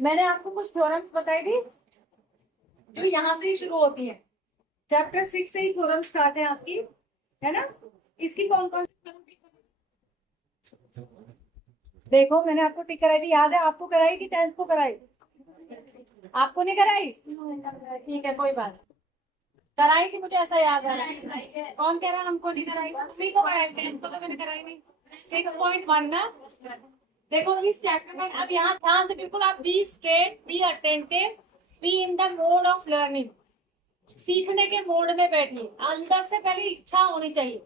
मैंने आपको कुछ थ्योरम्स बताई थी जो यहाँ से ही शुरू होती है। चैप्टर 6 से ही थ्योरम स्टार्ट है आपकी, है ना। इसकी कौन कौन सी देखो, मैंने आपको टिक कराई थी, याद है आपको? कराई कि 10th को कराई? आपको नहीं कराई? ठीक है, कोई बात। कराई थी, मुझे ऐसा याद है। कौन कह रहा है हमको नहीं कराई? उसी को कराई, 10th को तो मैंने कराई नहीं। 6.1 ना। देखो इस चैप्टर में अब यहाँ ध्यान से बिल्कुल आप be straight, be attentive, be in the mode of learning. सीखने के मोड में बैठिए। अंदर से पहले इच्छा होनी चाहिए,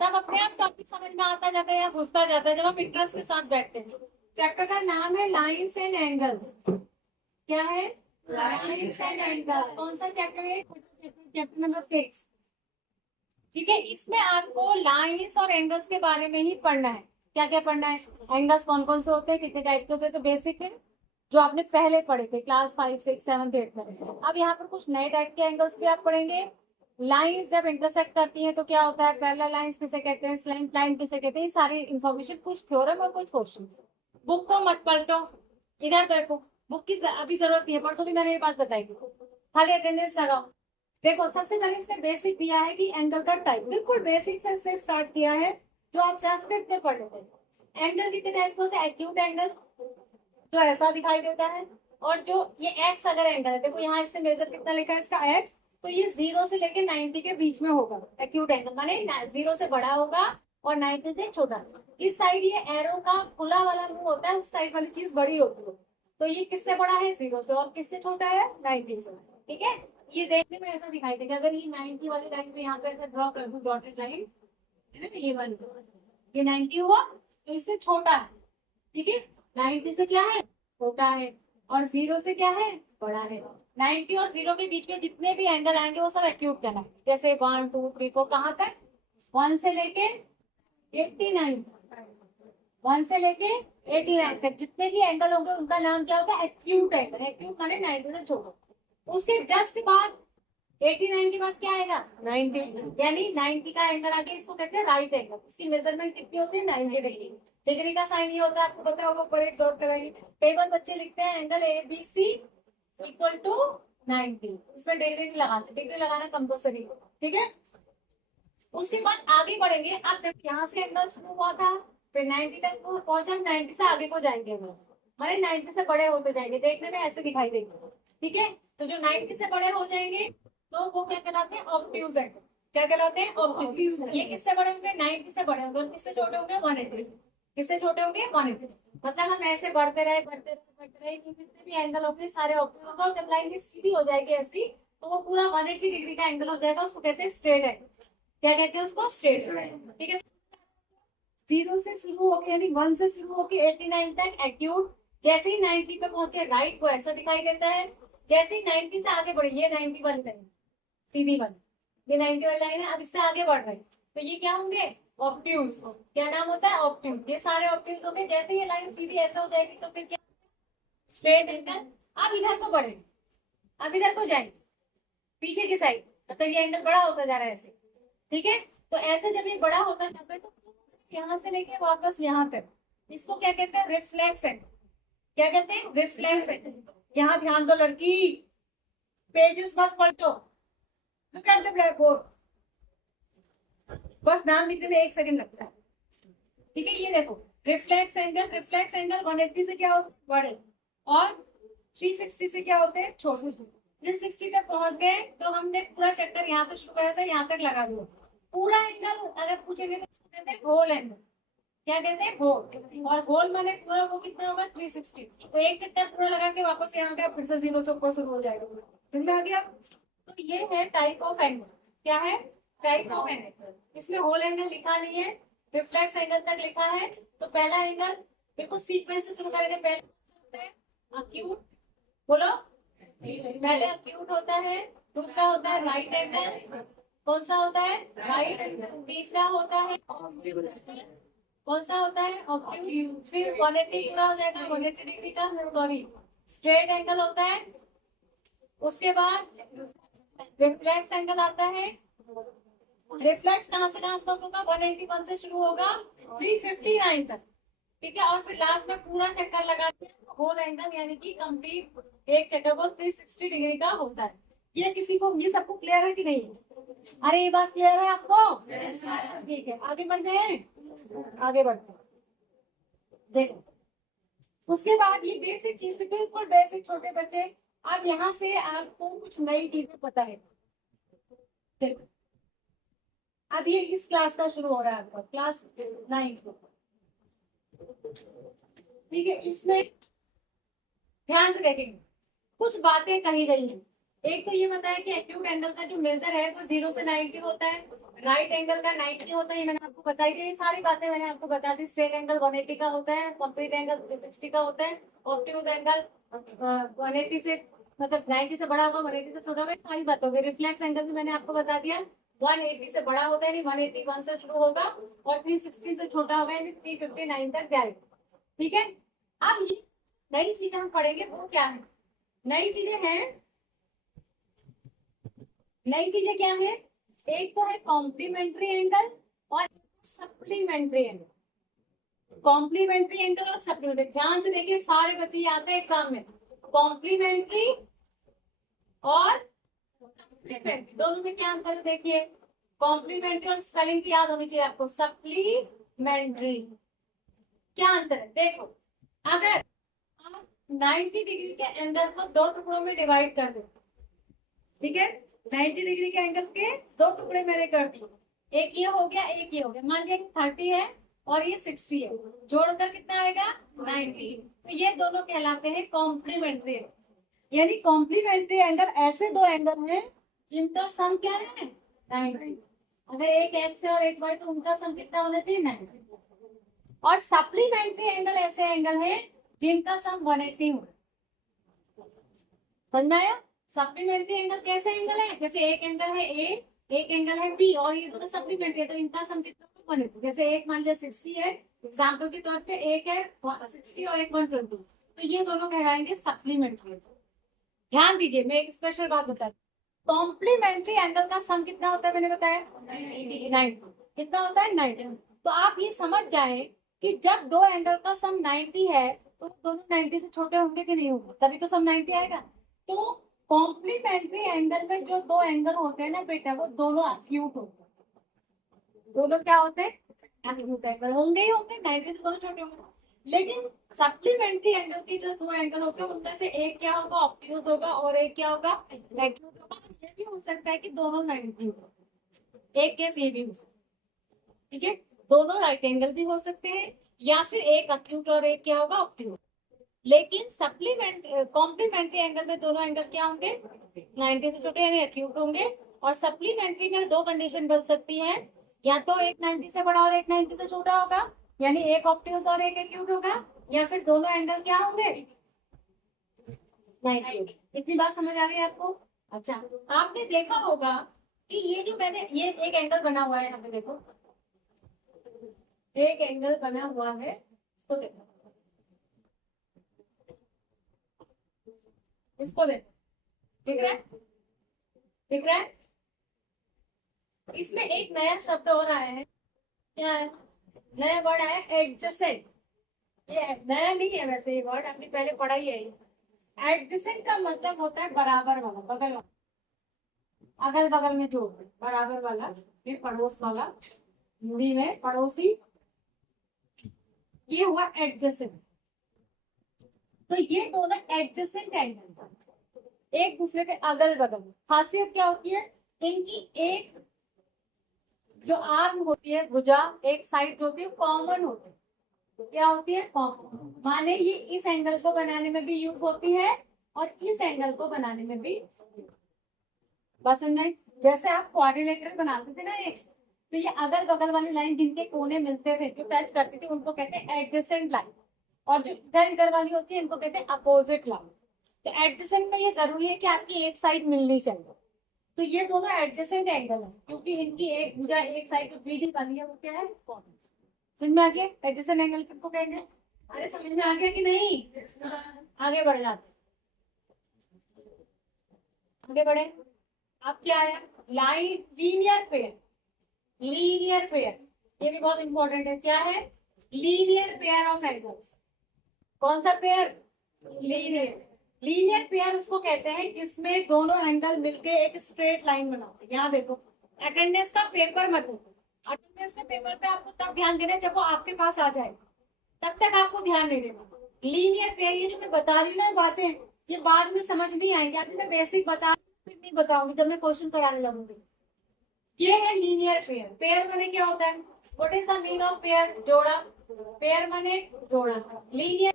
तब अपने आप टॉपिक समझ में आता जाता है या घुसता जाता है जब आप इंटरेस्ट के साथ बैठते हैं। चैप्टर का नाम है लाइंस एंड एंगल्स। क्या है? Lines and angles. कौन सा चैप्टर है? Chapter number 6। ठीक है, इसमें आपको लाइंस और एंगल्स के बारे में ही पढ़ना है। क्या क्या पढ़ना है? एंगल्स कौन कौन से होते हैं, कितने टाइप के होते हैं, तो बेसिक है जो आपने पहले पढ़े थे क्लास 5, 6, 7, 8 में। अब यहाँ पर कुछ नए टाइप के एंगल्स भी आप पढ़ेंगे। लाइंस जब इंटरसेक्ट करती हैं तो क्या होता है, पैरेलल लाइंस किसे कहते हैं, स्लैंट लाइन किसे कहते हैं, सारी इन्फॉर्मेशन, कुछ थ्योरम और कुछ क्वेश्चन। बुक को मत पलटो, इधर देखो। बुक की अभी जरूरत नहीं है, परसों भी मैंने ये बात बताई थी। खाली अटेंडेंस लगाओ। देखो सबसे पहले इसने बेसिक दिया है कि एंगल का टाइप, बिल्कुल बेसिक से इसने स्टार्ट किया है जो आप क्लास 5 में पढ़ रहे थे। एंगल कितने टाइप के होते हैं? एक्यूट एंगल जो ऐसा दिखाई देता है, और जो ये एक्स अगर एंगल है, देखो यहाँ इसने मेजर कितना लिखा है इसका एक्स, तो ये 0 से लेके 90 के बीच में होगा एक्यूट एंगल, माने 0 से बड़ा होगा और 90 से छोटा। इस साइड ये एरो का खुला वाला मुंह होता है, उस साइड वाली चीज बड़ी होती है। तो ये किससे बड़ा है? 0 से। और किससे छोटा है? 90 से। ठीक है, ये देखने में ऐसा दिखाई देगा। अगर ये 90 वाली लाइन पे यहाँ पे ऐसे ड्रॉ कर दूं डॉटेड लाइन, है ना, ये वाली, ये 90 हुआ तो इससे छोटा है। ठीक है, 90 से क्या है? छोटा है। और 0 से क्या है? बड़ा है। 90 और 0 के बीच में जितने भी एंगल आएंगे वो सब एक्यूट कहना है। जैसे 1, 2, 3, 4 कहाँ तक? 1 से लेके 89, 1 से लेके 89 तक जितने भी एंगल होंगे उनका नाम क्या होता है? Acute angle. एक्यूट माने 90 से छोटा। उसके जस्ट बाद 89 के बाद क्या आएगा? 90, यानी 90 का एंगल आगे इसको कहते हैं राइट एंगल। इसकी मेजरमेंट कितनी होती है? 90 डिग्री। डिग्री का साइन ये होता है, आपको पता होगा, ऊपर एक डॉट कराएंगे। कई बार बच्चे लिखते हैं angle A B C equal to 90, इसमें डिग्री नहीं लगाते, डिग्री लगाना कंपल्सरी है। ठीक है, उसके बाद आगे बढ़ेंगे। अब यहाँ से एंगल शुरू हुआ था, फिर 90 तक पहुंचा, 90 से आगे को जाएंगे हमारे 90 से बड़े होते जाएंगे, देखने में ऐसे दिखाई देंगे। ठीक है, तो जो 90 से बड़े हो जाएंगे तो वो क्या कहलाते हैं? Obtuse angle. क्या कहलाते हैं? ऑब्ट्यूज। ये किससे बड़े होंगे? 90 से बड़े होंगे। और किससे छोटे होंगे? 180 से। किससे छोटे होंगे? 180। मतलब हम ऐसे बढ़ते रहे बढ़ते रहे बढ़ते रहे, जितने भी एंगल होंगे सारे ऑब्ट्यूज होंगे, और जब लाइन सीधी हो जाएगी ऐसी तो वो पूरा 180 डिग्री का एंगल हो जाएगा, उसको कहते हैं स्ट्रेट एंगल। क्या कहते हैं उसको? Straight angle. ठीक है, 0 से शुरू होके यानी 1 से शुरू होके 89 तक एक्यूट। जैसे ही 90 पे पहुंचे राइट को ऐसा दिखाई देता है। जैसे ही 90 से आगे बढ़े, ये 90 वाली लाइन सीधी वाली, ये 90 वाली लाइन है, अब इससे आगे बढ़ रहे हैं तो ये क्या होंगे? ऑब्ट्यूज। क्या नाम होता है? ऑब्ट्यूज। ये सारे ऑब्ट्यूज होंगे। जैसे ये लाइन सीधी ऐसा हो जाएगी तो फिर क्या? Straight angle. अब इधर को बढ़े, अब इधर को जाएंगे पीछे की साइड, मतलब ये एंगल बड़ा होता जा रहा है ऐसे। ठीक है, तो ऐसे जब ये बड़ा होता जाता है तो यहाँ से लेके वापस यहाँ तक, इसको क्या कहते हैं? Reflex angle. क्या कहते हैं? Reflex angle. यहाँ ध्यान दो लड़की, पेजेस मत पलटो, look at the black board. बस नाम लिखने में 1 सेकंड लगता है। ठीक है, ये देखो रिफ्लेक्स एंगल। रिफ्लेक्स एंगल 180 से क्या होते हैं? बड़े, और 360 से क्या होते हैं? छोटे। 360 पे पहुंच गए तो हमने पूरा चक्कर यहाँ से शुरू करा था, यहाँ तक लगा दिया। पूरा एंगल अगर पूछेंगे तो कहते हैं होल एंगल। क्या कहते हैं? होल। और होल माने पूरा वो कितना होगा? 360। तो एक चक्कर पूरा लगा के वापस यहाँ का फिर से 0 से ऊपर शुरू हो जाएगा। समझ में आ गया? तो ये है टाइप ऑफ एंगल। क्या है? Type of angle. इसमें होल एंगल लिखा नहीं है, रिफ्लेक्स एंगल तक लिखा है। तो पहला एंगल बिल्कुल सीक्वेंस से शुरू करेंगे। पहले अक्यूट, बोलो। पहले अक्यूट होता है, दूसरा होता है राइट एंगल। कौन सा होता है? राइट। तीसरा होता है कौन सा होता है? ऑब्ट्यूज। फिर 180 पूरा हो जाएगा, 180 डिग्री का, सॉरी, स्ट्रेट एंगल होता है। उसके बाद रिफ्लेक्स एंगल आता है। रिफ्लेक्स कहाँ से कहाँ तक होगा? 181 से शुरू होगा 359 तक। ठीक है, और फिर लास्ट में पूरा चक्कर लगा के होल एंगल यानी कि कंप्लीट एक चक्कर को 360 डिग्री का होता है। ये किसी को, ये सबको क्लियर है कि नहीं? अरे ये बात क्लियर है आपको? ठीक है, आगे बढ़ जाए, आगे बढ़ते हैं। देखो उसके बाद ये बेसिक चीज, बिल्कुल बेसिक छोटे बच्चे, अब यहाँ से आपको कुछ नई चीजें पता है। देखो अब ये इस क्लास का शुरू हो रहा है, आपका क्लास 9। ठीक है, इसमें ध्यान से देखेंगे कुछ बातें कही गई हैं। एक तो ये बताया कि एक्यूट एंगल का जो मेजर है वो 0 से 90 होता है, राइट एंगल का 90 होता है, ये मैंने आपको बताई थी, ये सारी बातें मैंने आपको बता दी। स्ट्रेट एंगल 180 का होता है, कंप्लीट एंगल 360 का होता है, ऑब्ट्यूज एंगल 180 से मतलब 90 से बड़ा होगा, 180 से छोटा होगा, सारी बात होगी। रिफ्लेक्स एंगल भी मैंने आपको बता दिया, 180 से बड़ा होता है, 181 से शुरू होगा और 360 से छोटा होगा, यानी 359 तक जाएगा। ठीक है, अब ये नई चीजें हम पढ़ेंगे वो क्या है? नई चीजें हैं, नई चीजें क्या है? एक तो है कॉम्प्लीमेंट्री एंगल और सप्लीमेंट्री एंगल। कॉम्प्लीमेंट्री एंगल और सप्लीमेंट्री, ध्यान से देखिए सारे बच्चे ये आते हैं एग्जाम में, कॉम्प्लीमेंट्री और सप्लीमेंट्री, दोनों में क्या अंतर है? देखिए कॉम्प्लीमेंट्री और स्पेलिंग याद होनी चाहिए आपको, सप्लीमेंट्री क्या अंतर है? देखो अगर आप 90 डिग्री के एंगल को दो टुकड़ों में डिवाइड कर दो, ठीक है, 90 डिग्री के एंगल के दो टुकड़े मैंने कर दिए, एक ये हो गया एक ये हो गया, मान लिया कि 30 है और ये 60 है, जोड़कर कितना आएगा? 90। तो ये दोनों कहलाते हैं कॉम्प्लीमेंट्री, यानी कॉम्प्लीमेंट्री एंगल ऐसे दो एंगल हैं जिनका सम क्या है? 90। अगर एक एक्स है और एक वाई तो उनका सम कितना होना चाहिए? 90। और सप्लीमेंट्री एंगल ऐसे एंगल हैं जिनका सम 180 हो। समझ में आया? सप्लीमेंट्री एंगल कैसे एंगल है? जैसे एक एंगल है ए, एक एंगल है बी और ये दोनों सप्लीमेंट्री है, तो इनका सम कितना होगा? 180। जैसे एक मान लिया 60 है, एग्जाम्पल के तौर पे एक है 60 और एक 120, तो ये दोनों कहलाएंगे सप्लीमेंट्री। ध्यान दीजिए, मैं एक स्पेशल बात बता दूं, कॉम्प्लीमेंट्री एंगल का सम कितना होता है? मैंने बताया 90। कितना होता है? 90। तो आप ये समझ जाए कि जब दो एंगल का सम 90 है तो दोनों 90 से छोटे होंगे कि नहीं होंगे? तभी तो सम 90 आएगा। तो कॉम्प्लीमेंट्री एंगल में जो दो एंगल होते हैं ना बेटा, वो दोनों एक्यूट होते हैं। दोनों क्या होते हैं? एक्यूट एंगल होंगे ही होंगे, 90 से दोनों छोटे होंगे। लेकिन सप्लीमेंट्री एंगल के जो दो एंगल होते हैं उनमें से एक क्या होगा? ऑब्ट्यूज होगा और एक क्या होगा? एक्यूट होगा। ये भी हो सकता है कि दोनों 90 हो, एक केस ये भी हो, ठीक है, दोनों राइट एंगल भी हो सकते हैं या फिर एक एक्यूट और एक क्या होगा? ऑब्ट्यूज। लेकिन सप्लीमेंट कॉम्प्लीमेंट्री एंगल में दोनों एंगल क्या होंगे? 90 से छोटे यानी एक्यूट होंगे। और सप्लीमेंट्री में दो कंडीशन बन सकती है, या तो एक 90 से बड़ा और एक 90 से छोटा होगा, यानी एक ऑब्ट्यूज और एक एक्यूट होगा, या फिर दोनों एंगल क्या होंगे? 90। इतनी बात समझ आ गई आपको? अच्छा, आपने देखा होगा कि ये जो मैंने ये एक एंगल बना हुआ है, यहाँ पे देखो एक एंगल बना हुआ है, इसको देखो, इसको देखो, दिख रहा है? दिख रहा है? इसमें एक नया शब्द और आया है, क्या है? नया वर्ड आया है एडजेसेंट। ये नया नहीं है वैसे, ये वर्ड आपने पहले पढ़ा ही है। एडजेसेंट का मतलब होता है बराबर वाला, बगल वाला, अगल बगल में जो बराबर वाला, फिर पड़ोस वाला, हिंदी में पड़ोसी, ये हुआ एडजेसेंट। तो ये दोनों एडजेसेंट एंगल एक दूसरे के अगल बगल। खासियत क्या होती है इनकी? एक जो आर्म होती है, भुजा, एक साइड जो होती है कॉमन होती है। क्या होती है? कॉमन। माने ये इस एंगल को बनाने में भी यूज होती है और इस एंगल को बनाने में भी। बस नहीं, जैसे आप क्वाड्रिलेटरल बनाते थे ना एक, तो ये अगल बगल वाली लाइन जिनके कोने मिलते थे, जो टच करती थी, उनको कहते हैं एडजेसेंट लाइन, और जो इधर इधर वाली होती है इनको कहते हैं अपोजिट लाइन। तो एडजेसेंट में ये जरूरी है कि आपकी एक साइड मिलनी चाहिए। तो ये दोनों एडजेसेंट एंगल है क्योंकि इनकी एक भुजा एक साइड जो बीडी बनी है वो क्या है? कॉमन। समझ में आ गया? एडजेसेंट एंगल किसको कहेंगे? अरे समझ में आ गया कि नहीं? आगे बढ़ जाते, आगे बढ़े। अब क्या है? Line linear pair, linear pair, ये भी बहुत इंपॉर्टेंट है। क्या है? Linear pair of angles. कौन सा पेयर? लीनियर। लीनियर पेयर उसको कहते हैं जिसमें दोनों एंगल मिलके एक स्ट्रेट लाइन बनाते हैं। यहाँ देखो, अटेंडेंस का पेपर मत देखो, अटेंडेंस के पेपर पे आपको तब ध्यान देना जब वो आपके पास आ जाए, तब तक आपको ध्यान नहीं देना। लीनियर पेयर, ये जो मैं बता रही हूँ ना बातें, ये बाद में समझ नहीं आएंगी। अभी मैं बेसिक बता फिर नहीं बताऊंगी जब मैं क्वेश्चन कराने लगूंगी। ये है लीनियर पेयर। पेयर माने क्या होता है? What is the mean of pair? जोड़ा। पेयर माने जोड़ा। Linear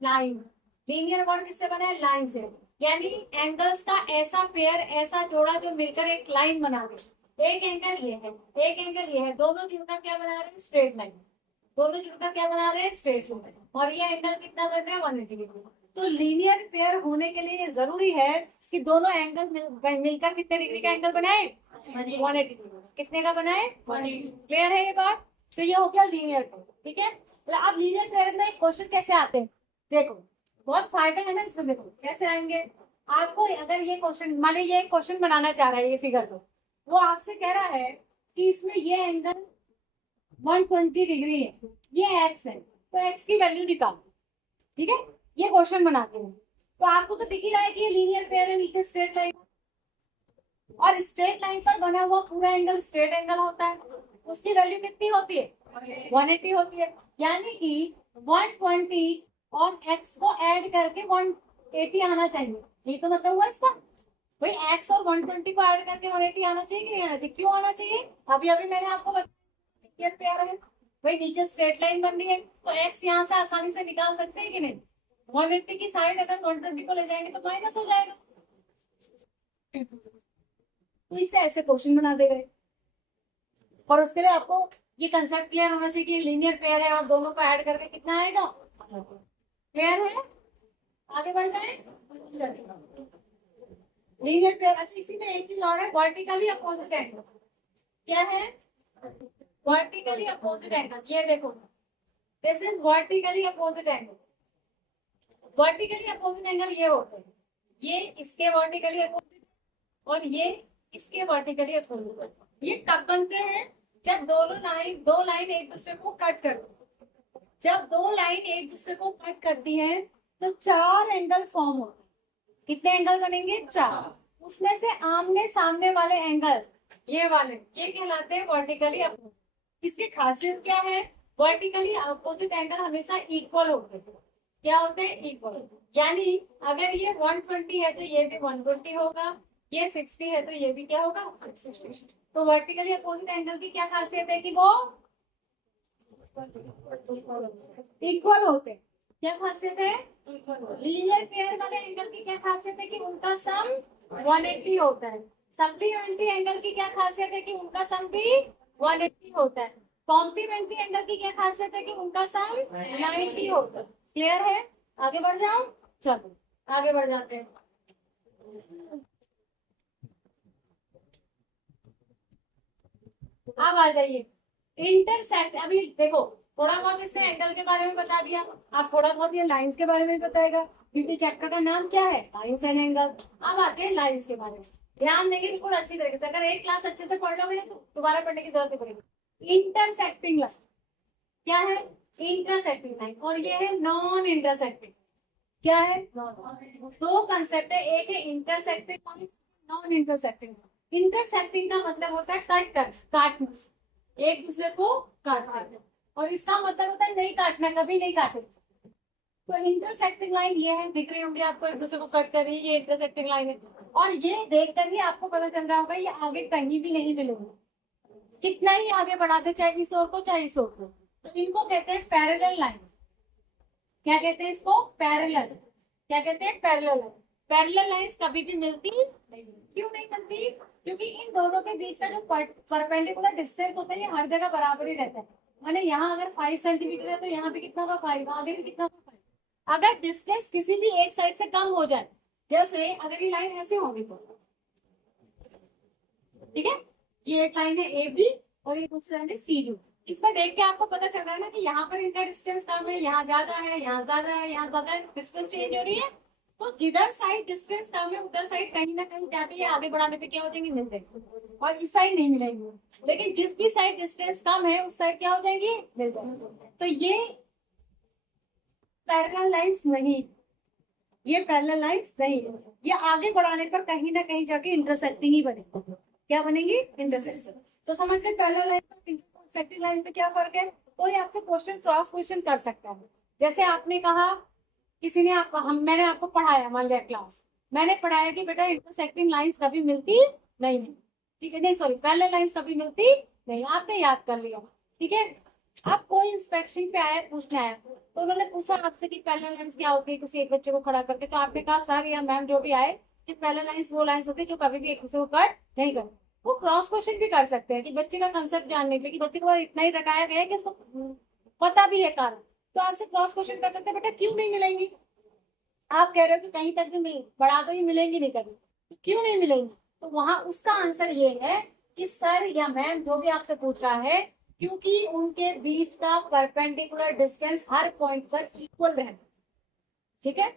line. लीनियर वर्ड किससे बना है? लाइन से। यानी एंगल्स का ऐसा पेयर, ऐसा जोड़ा जो मिलकर एक लाइन बना दे। एक एंगल ये है, एक एंगल ये है, दोनों जुड़कर क्या बना रहे हैं? Straight line. दोनों जुड़कर क्या बना रहे हैं? Straight line. और ये एंगल कितना बन रहा है? 180 डिग्री। तो लीनियर पेयर होने के लिए ये जरूरी है कि दोनों एंगल मिलकर कितने डिग्री का एंगल बनाए? 180 डिग्री। कितने का बनाए? 180। क्लियर है ये बात? तो ये हो गया लीनियर पेयर। ठीक है, तो अब लीनियर पेयर में क्वेश्चन कैसे आते हैं देखो, बहुत फायदा है ना इसमें। देखो कैसे आएंगे आपको। अगर ये क्वेश्चन, मान लीजिए ये क्वेश्चन बनाना चाह रहा है, ये फिगर को, वो आपसे कह रहा है कि इसमें ये एंगल 120 डिग्री है, ये एक्स है, तो एक्स की वैल्यू निकाल। ठीक है, ये क्वेश्चन बनाते हैं। तो आपको तो दिख ही रहा है कि ये लीनियर पेयर है, नीचे स्ट्रेट लाइन, और स्ट्रेट लाइन पर बना हुआ पूरा एंगल स्ट्रेट एंगल होता है। उसकी वैल्यू कितनी होती है? 180 होती है। यानी कि 120 और x को ऐड करके 180 आना चाहिए। ये तो मतलब हुआ इसका। भाई x और 120 को ऐड करके 180 आना चाहिए कि नहीं आना चाहिए? क्यों आना चाहिए? अभी अभी मैंने आपको बताया प्यार है भाई, नीचे स्ट्रेट लाइन बन रही है तो x यहाँ से आसानी से निकाल सकते हैं कि नहीं? 180 की साइड अगर 120 को ले जाएंगे तो माइनस हो जाएगा। तो इससे ऐसे क्वेश्चन बना दे गए। और उसके लिए आपको ये कंसेप्ट क्लियर होना चाहिए कि लीनियर पेयर है और दोनों को ऐड करके कितना आएगा? क्लियर है? आगे बढ़ जाए। Linear pair. अच्छा, इसी में एक चीज और है, वर्टिकली अपोजिट एंगल। क्या है? Vertically opposite angle. ये देखो, this is vertically opposite angle. Vertically opposite angle ये होते हैं, ये इसके वर्टिकली अपोजिट और ये इसके वर्टिकली अपोजिट। ये कब बनते हैं? जब दो लाइन एक दूसरे को कट कर दो। जब दो लाइन एक दूसरे को कट करती हैं तो चार एंगल फॉर्म होते हैं। कितने एंगल बनेंगे? 4। उसमें से आमने सामने वाले एंगल, ये वाले, ये कहलाते हैं वर्टिकली अपोजिट। इसकी खासियत क्या है? वर्टिकली अपोजिट एंगल हमेशा इक्वल होते हैं। क्या होते हैं? इक्वल। यानी अगर ये 120 है तो ये भी 120 होगा, ये 60 है तो ये भी क्या होगा? 60। तो वर्टिकली अपोजिट एंगल की क्या खासियत है कि वो इक्वल होते हैं। क्या खासियत है? लीनियर पेयर वाले एंगल की क्या खासियत है कि उनका सम 180 होता है। सप्लीमेंट्री एंगल की क्या खासियत है कि उनका सम भी 180 होता है। कॉम्प्लीमेंट्री एंगल की क्या खासियत है कि उनका सम 90 होता है। क्लियर है? आगे बढ़ जाओ, चलो आगे बढ़ जाते हैं। अब आ जाइए इंटरसेक्ट। अभी देखो, थोड़ा बहुत इसने एंगल के बारे में बता दिया, आप थोड़ा बहुत ये लाइंस के बारे में बताएगा, क्योंकि चैप्टर का नाम क्या है? Lines and angle. अब आते हैं लाइंस के बारे में। ध्यान देंगे बिल्कुल अच्छी तरीके से। अगर एक क्लास अच्छे से पढ़ लोगे तो दोबारा पढ़ने की जरूरत नहीं पड़ेगी। इंटरसेक्टिंग लाइन क्या है? Intersecting line. और ये है नॉन इंटरसेक्टिंग। क्या है? दो कंसेप्ट है, एक है intersecting line, non intersecting. Intersecting का मतलब होता है कट कर, काटना, एक दूसरे को काटना। और इसका मतलब होता है नहीं काटना, कभी नहीं काटे। तो इंटरसेक्टिंग लाइन ये है, दिख रही होंगी आपको, एक दूसरे को कट कर रही है, ये इंटरसेक्टिंग लाइन है। और ये देखकर ही आपको पता चल रहा होगा ये आगे कहीं भी नहीं मिलेगी, कितना ही आगे बढ़ा दे, चाहे इस ओर को चाहे इस ओर को। तो इनको कहते हैं पैरेलल लाइन। क्या कहते हैं इसको? पैरेलल। क्या कहते हैं? Parallel line. पैरेलल लाइंस कभी भी मिलती नहीं। क्यों नहीं मिलती? क्योंकि इन दोनों के बीच का जो परपेंडिकुलर डिस्टेंस होता है ये हर जगह बराबर ही रहता है। माने यहाँ अगर 5 सेंटीमीटर है तो यहाँ पे कितना होगा? 5। आगे भी कितना होगा? 5। अगर डिस्टेंस किसी भी एक साइड से कम हो जाए, जैसे अगर ये लाइन ऐसे होगी तो, ठीक है, ये एक लाइन है ए बी और ये दूसरी लाइन है सी डी। इसमें देख के आपको पता चल रहा है ना कि यहाँ पर इनका डिस्टेंस कम है, यहाँ ज्यादा है, यहाँ ज्यादा है, यहाँ ज्यादा है, डिस्टेंस चेंज हो रही है। तो जिधर साइड डिस्टेंस कम है उधर साइड कहीं ना कहीं जाके ये आगे बढ़ाने पे क्या हो जाएंगी, मिल जाएंगी, और इस साइड नहीं मिलेंगी। लेकिन जिस भी साइड डिस्टेंस कम है उस साइड क्या हो जाएंगी, मिल जाएंगी। तो ये पैरेलल लाइंस नहीं, ये पैरेलल लाइंस नहीं है, ये आगे बढ़ाने पर कहीं ना कहीं जाके इंटरसेक्टिंग ही बनेगी। क्या बनेगी, इंटरसेक्टिंग। तो समझ गए पैरेलल लाइन और इंटरसेक्टिंग लाइन में क्या फर्क है। कोई आपसे क्वेश्चन क्रॉस क्वेश्चन कर सकता है, जैसे आपने कहा किसी ने आपको मैंने आपको पढ़ाया, मान लिया क्लास मैंने पढ़ाया कि बेटा इंटरसेक्टिंग लाइंस कभी मिलती नहीं है, ठीक है, नहीं सॉरी पैरेलल लाइंस कभी मिलती नहीं, आपने याद कर लिया, ठीक है। अब कोई इंस्पेक्शन पे आया, पूछने आया, तो उन्होंने पूछा आपसे कि पैरेलल लाइंस क्या होती है किसी एक बच्चे को खड़ा करके, तो आपने कहा सर या मैम जो भी आए कि पैरेलल लाइंस वो लाइंस होती है जो कभी भी एक दूसरे को कट नहीं करती। वो क्रॉस क्वेश्चन भी कर सकते हैं कि बच्चे का कंसेप्ट जानने के लिए, कि बच्चे को इतना ही रटाया गया है कि उसको पता भी है कारण, तो आपसे क्रॉस क्वेश्चन कर सकते हैं बेटा क्यों नहीं मिलेंगी। आप कह रहे हो कि कहीं तक भी मिल बढ़ा दो, ये मिलेंगी नहीं कभी, तो क्यों नहीं मिलेंगी। तो वहां उसका आंसर ये है कि सर या मैम जो भी आपसे पूछ रहा है, क्योंकि उनके बीच का परपेंडिकुलर डिस्टेंस हर पॉइंट पर इक्वल है, ठीक है,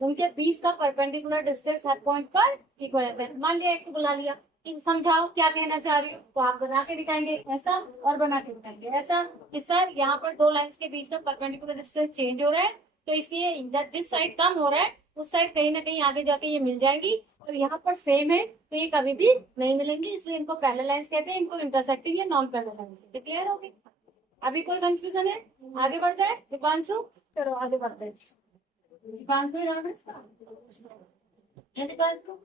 उनके बीच का परपेंडिकुलर डिस्टेंस हर पॉइंट पर इक्वल है। मान लिया एक को बुला लिया कि समझाओ क्या कहना चाह रही हो, तो आप बना के दिखाएंगे ऐसा और बना के दिखाएंगे ऐसा कि सर यहाँ पर दो लाइंस के बीच का परपेंडिकुलर डिस्टेंस चेंज हो रहा है, तो इसलिए जिस साइड कम हो रहा है उस साइड कहीं ना कहीं आगे जाके ये मिल जाएगी, और यहाँ पर सेम है तो ये कभी भी नहीं मिलेंगी, इसलिए इनको पैरेलल लाइंस कहते हैं, इनको इंटरसेक्टिंग या नॉन पैरेलल लाइंस। क्लियर होगी, अभी कोई कंफ्यूजन है, आगे बढ़ जाए दीपांशु, चलो आगे बढ़ते हैं। दीपांशु यहाँ है, Deepanshu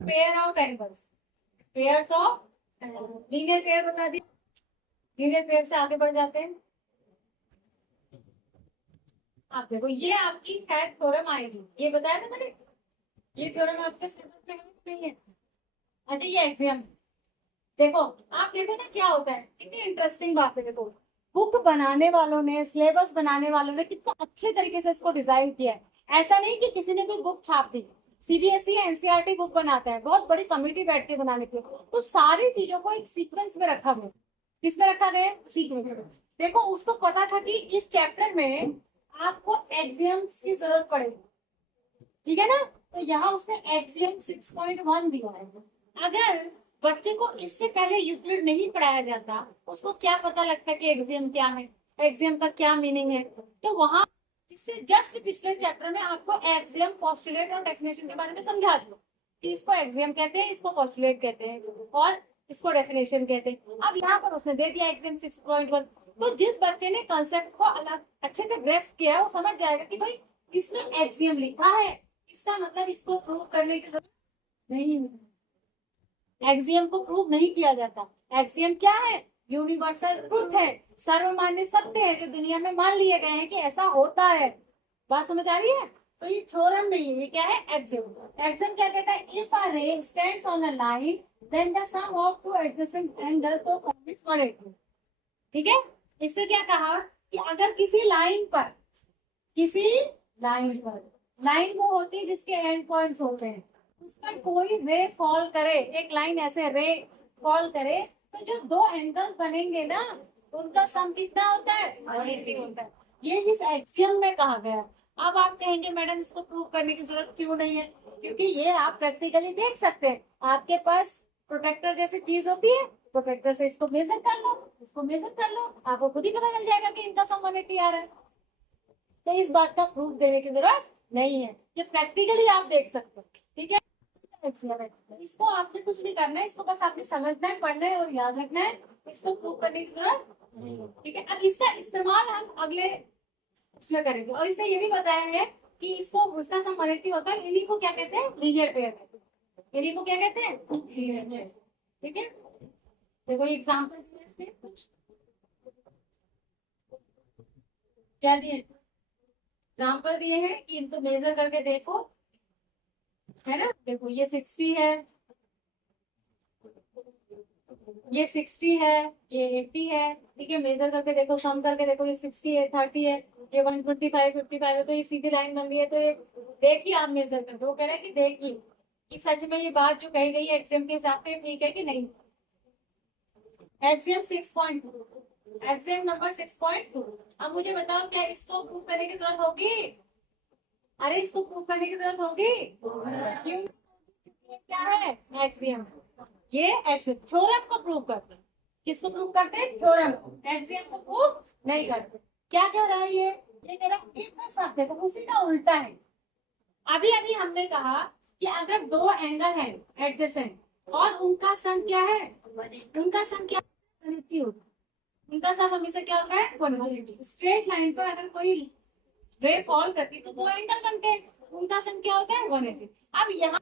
pair of angles, pairs of linear pair बता दी, लीनियर पेयर से आगे बढ़ जाते हैं। आप देखो ये आपकी खैर थ्योरम आएगी, ये बताया था मैंने, ये थ्योरम आपके सिलेबस में नहीं है। अच्छा ये एक्सियम, देखो आप देखो ना क्या होता है, कितनी इंटरेस्टिंग बात है। देखो बुक बनाने वालों ने, सिलेबस बनाने वालों ने कितना अच्छे तरीके से इसको डिजाइन किया है। ऐसा नहीं कि किसी ने कोई बुक छाप दी, सीबीएसई या एनसीईआरटी बुक बनाता है, बहुत बड़ी कमेटी बैठ के बनाने के, तो सारी चीजों को एक सीक्वेंस में रखा गया। किसमें रखा गया, सीक्वेंस में। देखो उसको पता था कि इस चैप्टर में आपको एक्सियम्स की जरूरत पड़ेगी, ठीक है ना, तो यहाँ उसने एक्सियम 6.1 दिया है। अगर बच्चे को इससे पहले यूक्लिड नहीं पढ़ाया जाता, उसको क्या पता लगता कि एक्सियम क्या है, एक्सियम का क्या मीनिंग है, तो वहां इससे जस्ट पिछले चैप्टर में आपको एक्सियम, पोस्टुलेट और डेफिनेशन के बारे में समझा दिया कि इसको एक्सियम कहते हैं, इसको पोस्टुलेट कहते हैं और इसको डेफिनेशन कहते हैं। अब यहाँ पर उसने दे दिया एक्सियम 6.1, तो जिस बच्चे ने कंसेप्ट को अलग अच्छे से ग्रेस्प किया वो समझ जाएगा कि भाई इसमें एक्सियम लिखा है, इसका मतलब इसको प्रूव करने की जरूरत नहीं है। एक्सियम को प्रूव नहीं किया जाता, एक्सियम क्या है, यूनिवर्सल ट्रुथ है, सर्वमान्य सत्य है जो दुनिया में मान लिए गए हैं कि ऐसा होता है। बात समझ आ रही है, तो ये थ्योरम नहीं है, ये क्या है, एक्सियम। एक्सियम क्या कहता है, if a ray stands on a line then the sum of two adjacent angles of its 180, ठीक है। इससे क्या कहा कि अगर किसी लाइन पर, किसी लाइन पर, लाइन वो होती है जिसके एंड पॉइंट्स होते हैं, उस पर कोई रे फॉल करे, एक लाइन ऐसे रे फॉल करे, तो जो दो एंगल्स बनेंगे ना उनका सम कितना होता है, 180 होता है। ये इस एक्सियम में कहा गया। अब आप कहेंगे मैडम इसको प्रूव करने की जरूरत क्यों नहीं है, क्योंकि ये आप प्रैक्टिकली देख सकते हैं, आपके पास प्रोटेक्टर जैसी चीज होती है, प्रोटेक्टर से इसको मेजर कर लो, इसको मेजर कर लो, आपको खुद ही पता चल जाएगा कि इनका सम 180 आ रहा है। तो इस बात का प्रूफ देने की जरूरत नहीं है, ये प्रैक्टिकली आप देख सकते हो, ठीक है। इसको आपने कुछ नहीं करना है, इसको बस आपने समझना है, पढ़ना है और याद रखना है, इसको प्रूव करने की जरूरत नहीं है, ठीक है। अब इसका इस्तेमाल हम अगले इसमें करेंगे, और इससे ये भी बताया है कि इसको उसका सम 180 होता है, इन्हीं को क्या कहते हैं, लीनियर पेयर, इन्हीं को क्या कहते हैं, लीनियर पेयर, ठीक है। देखो एग्जाम्पल कुछ क्या दिए, एग्जाम्पल दिए हैं कि इनको मेजर करके देखो, है ना। देखो ये 60 है, ये 60 है, ये 80 है, ठीक है। मेजर करके देखो, सम करके देखो, ये 60 है, 30 है, ये 125 55 है, तो ये सीधी लाइन बन रही है, तो ये देखिए आप मेजर करके, वो कह रहे हैं कि देखिए कि सच में ये बात जो कही गई है एक्सियम के हिसाब से ठीक है कि नहीं। Axiom 6.2, axiom number 6.2। अब मुझे बताओ क्या इसको प्रूव करने की जरूरत होगी? अरे इसको प्रूव करने की जरूरत होगी क्यों? ये क्या है? एक्सियम। ये एक्सियम थ्योरम को प्रूव करते हैं। किसको प्रूव करते हैं? थ्योरम। एक्सियम को प्रूव नहीं करते। क्या कह रहा है ये कह रहा है एक का शब्द है तो उसी का उल्टा है। अभी अभी हमने कहा कि अगर दो एंगल है एडजेसेंट और उनका सम क्या है? उनका सम क्या है? उनका सम हमेशा क्या होता है? 180। स्ट्रेट लाइन पर अगर कोई रे फॉल करती तो दो एंगल बनते हैं, उनका सम क्या होता है? 180। अब यहाँ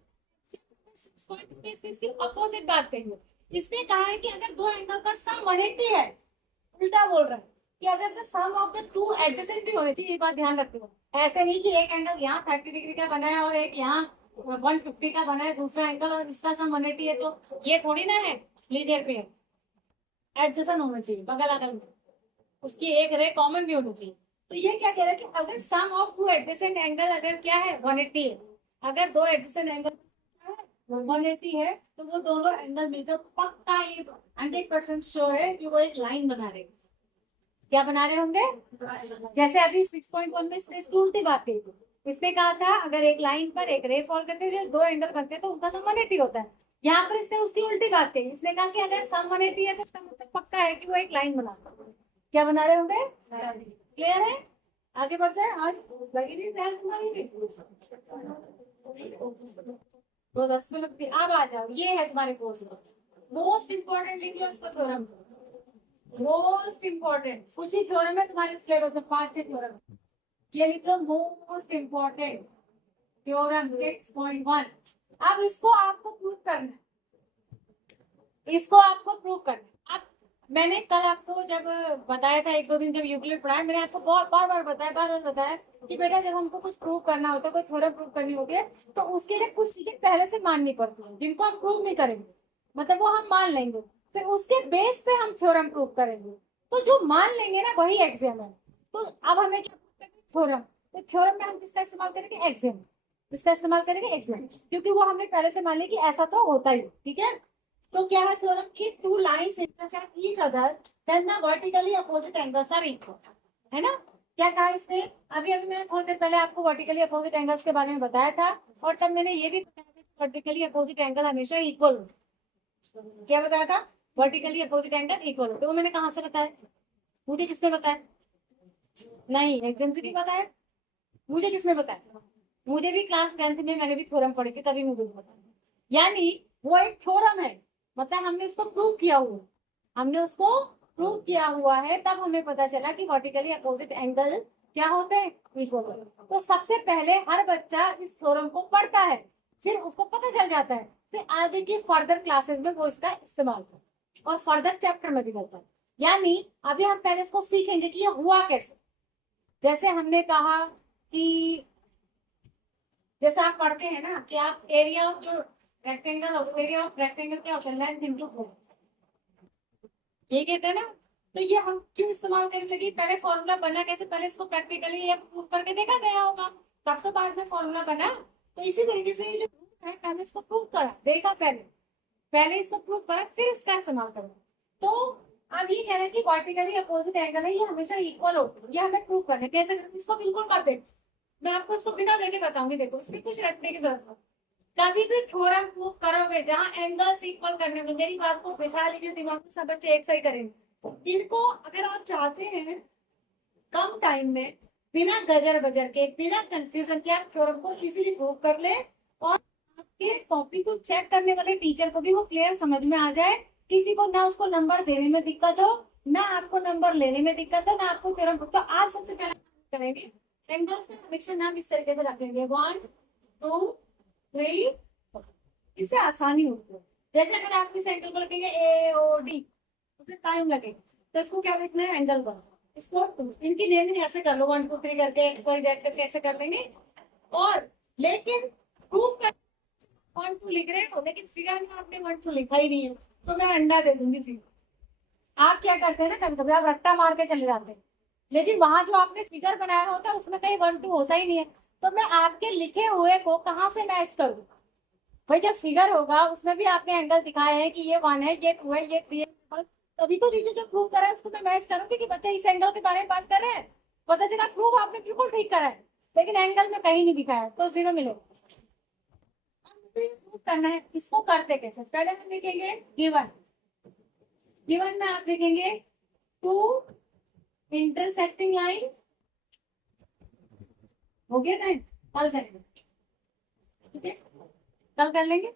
इसकी अपोजिट बात कहेंगे। इसने कहा है कि अगर दो एंगल का सम 180 है, उल्टा बोल रहा है कि अगर the sum of the two adjacent भी होने चाहिए। ये बात ध्यान रखते हो, ऐसे नहीं कि एक एंगल यहाँ 30 डिग्री का बना है और एक यहाँ 150 का बना है दूसरा एंगल और इसका सम 180 है, तो ये थोड़ी ना है लीनियर पेयर। एडजेसेंट होना चाहिए बगल अगल में, उसकी एक रे कॉमन भी होनी चाहिए। तो ये क्या कह रहा है कि अगर सम ऑफ टू एडजेसेंट एंगल अगर क्या है? 180 है। अगर दो एडजेसेंट एंगल 180 है तो वो दोनों एंगल मिलकर पक्का ये 100% श्योर है कि वो एक लाइन बना रहे। क्या बना रहे होंगे? जैसे अभी 6.1 में इसने इसकी उल्टी बात कही थी। इसने कहा था अगर एक लाइन पर एक रे फॉल करते थे दो एंगल बनते तो उनका सम 180 होता है। यहाँ पर इसने उसकी उल्टी बात कही। इसने कहा कि अगर सम 180 है तो इसका मतलब पक्का है कि वो एक लाइन बनाता है। क्या बना रहे होंगे? क्लियर है? आगे बढ़ जाए। आज लगी नहीं ध्यान तुम्हारी भी तो 10 में लगती। अब आ जाओ, ये है तुम्हारे कोर्स में मोस्ट इंपॉर्टेंट। लिख लो इसको थ्योरम, मोस्ट इंपॉर्टेंट। कुछ ही थ्योरम है तुम्हारे सिलेबस में, 5-6 थ्योरम। ये लिख लो मोस्ट इंपॉर्टेंट थ्योरम 6.1। अब इसको आपको प्रूव करना है, इसको आपको प्रूव करना है। अब मैंने कल आपको जब बताया था, एक दो दिन जब यूक्लिड पढ़ाया, मैंने आपको बहुत बार बताया कि बेटा जब हमको कुछ प्रूव करना होता है, कोई थ्योरम प्रूव करनी होती है, तो उसके लिए कुछ चीजें पहले से माननी पड़ती है जिनको हम प्रूव नहीं करेंगे, मतलब वो हम मान लेंगे, फिर उसके बेस पे हम थ्योरम प्रूव करेंगे। तो जो मान लेंगे ना वही एग्जाम है। तो अब हमें क्या थ्योरम, तो थ्योरम में हम किसका इस्तेमाल करेंगे? एग्जाम। किसका इस्तेमाल करेंगे? एग्जाम, क्योंकि वो हमने पहले से मान लिया कि ऐसा तो होता ही। ठीक है, तो क्या है थ्योरम की? Two lines intersect each other then the vertically opposite angles are equal. है ना? क्या कहा इसने? अभी अभी मैंने थोड़ी देर पहले आपको वर्टिकली अपोजिट एंगल्स के बारे में बताया था, और तब मैंने ये भी बताया था कि वर्टिकली अपोजिट एंगल हमेशा इक्वल हो। क्या बताया था? वर्टिकली अपोजिट एंगल इक्वल हो। तो वो मैंने कहाँ से बताया? मुझे किसने बताया? नहीं, एकदम से नहीं बताया। मुझे किसने बताया? मुझे भी क्लास 10th में मैंने भी थ्योरम पढ़ी थी, तभी मुझे बताया। यानी वो एक थ्योरम है, मतलब हमने उसको प्रूव किया हुआ, हमने उसको प्रूव किया हुआ है, तब हमें पता चला कि वर्टिकली अपोजिट एंगल क्या होते हैं? इक्वल। तो सबसे पहले हर बच्चा इस थ्योरम को पढ़ता है, फिर उसको पता चल जाता है, फिर आगे की फर्दर क्लासेस में वो इसका इस्तेमाल करता है और फर्दर चैप्टर में भी करता है। यानी अभी हम पहले इसको सीखेंगे कि ये हुआ कैसे। जैसे हमने कहा कि जैसे आप पढ़ते हैं ना कि आप एरिया ऑफ जो रेक्टेंगल होता है, एरिया ऑफ रेक्टेंगल क्या होता है? लेंथ इनटू ब्रेड्थ, ये कहते हैं ना। तो ये हम क्यों इस्तेमाल करने लगे? पहले फॉर्मूला बना कैसे? पहले इसको प्रैक्टिकली या प्रूव करके देखा गया होगा, तब तो बाद में फॉर्मूला बना। तो इसी तरीके से ये जो प्रूफ है, पहले इसको प्रूव करा, देखा पहले, पहले इसको प्रूव करा, फिर इसका इस्तेमाल करो। तो अब ये कह रहे हैं कि वर्टिकली अपोजिट एंगल है, ये हमेशा इक्वल हो, ये हमें प्रूव करना है। कैसे? इसको बिल्कुल मत देखो, मैं आपको इसको बिना देखे बताऊंगी। देखो, इसमें कुछ रटने की जरूरत नहीं। कभी भी थ्योरम प्रूव करोगे जहां एंगल्स इक्वल करने को, मेरी बात को बिठा लीजिए दिमाग में, सब बच्चे एक सही करेंगे। इनको अगर आप चाहते हैं कम टाइम में, बिना गजर बजर के, बिना कंफ्यूजन के, आप थ्योरम को इजीली प्रूव कर ले और आपके कॉपी को चेक करने वाले टीचर को भी वो क्लियर समझ में आ जाए, किसी को ना उसको नंबर देने में दिक्कत हो, ना आपको नंबर लेने में दिक्कत हो, ना आपको थ्योरम। तो आज सबसे पहले करेंगे एंगल्स का हमेशा नाम इस तरीके से रखेंगे, 1 2 3, इससे आसानी होती है। जैसे अगर आप इस एंगल को लगेंगे AOD, उसे टाइम लगेगा, तो इसको क्या लिखना है? एंगल 1, इसको 2, इनकी नेमिंग ऐसे कर लो, 1 2 3 करके, XYZ करके ऐसे कर लेंगे। और लेकिन प्रूफ कर 1 2 लिख रहे हो, लेकिन फिगर में आपने 1 2 लिखा ही नहीं है, तो मैं अंडा दे दूंगी सीधा। आप क्या करते हैं ना, कभी कभी आप रट्टा मार के चले जाते हैं, लेकिन वहां जो आपने फिगर बनाया होता है उसमें कहीं 1 2 होता ही नहीं है। तो मैं आपके लिखे हुए को कहाँ से मैच करूँ? भाई जब फिगर होगा उसमें भी आपने एंगल दिखाए हैं कि ये 1 है, ये 2 है, ये 3 है, तभी तो नीचे जो प्रूव करा है उसको मैं मैच करूंगी कि बच्चा इस एंगल के बारे में बात कर रहे हैं। पता चला प्रूव आपने बिल्कुल ठीक करा है लेकिन एंगल में कहीं नहीं दिखाया, तो 0 मिलेगा। प्रूव करना है, इसको करते कैसे? पहले हम लिखेंगे गिवन। गिवन में आप लिखेंगे 2 इंटरसेक्टिंग लाइन। हो गया टाइम? कल करेंगे, ठीक है, कल कर लेंगे।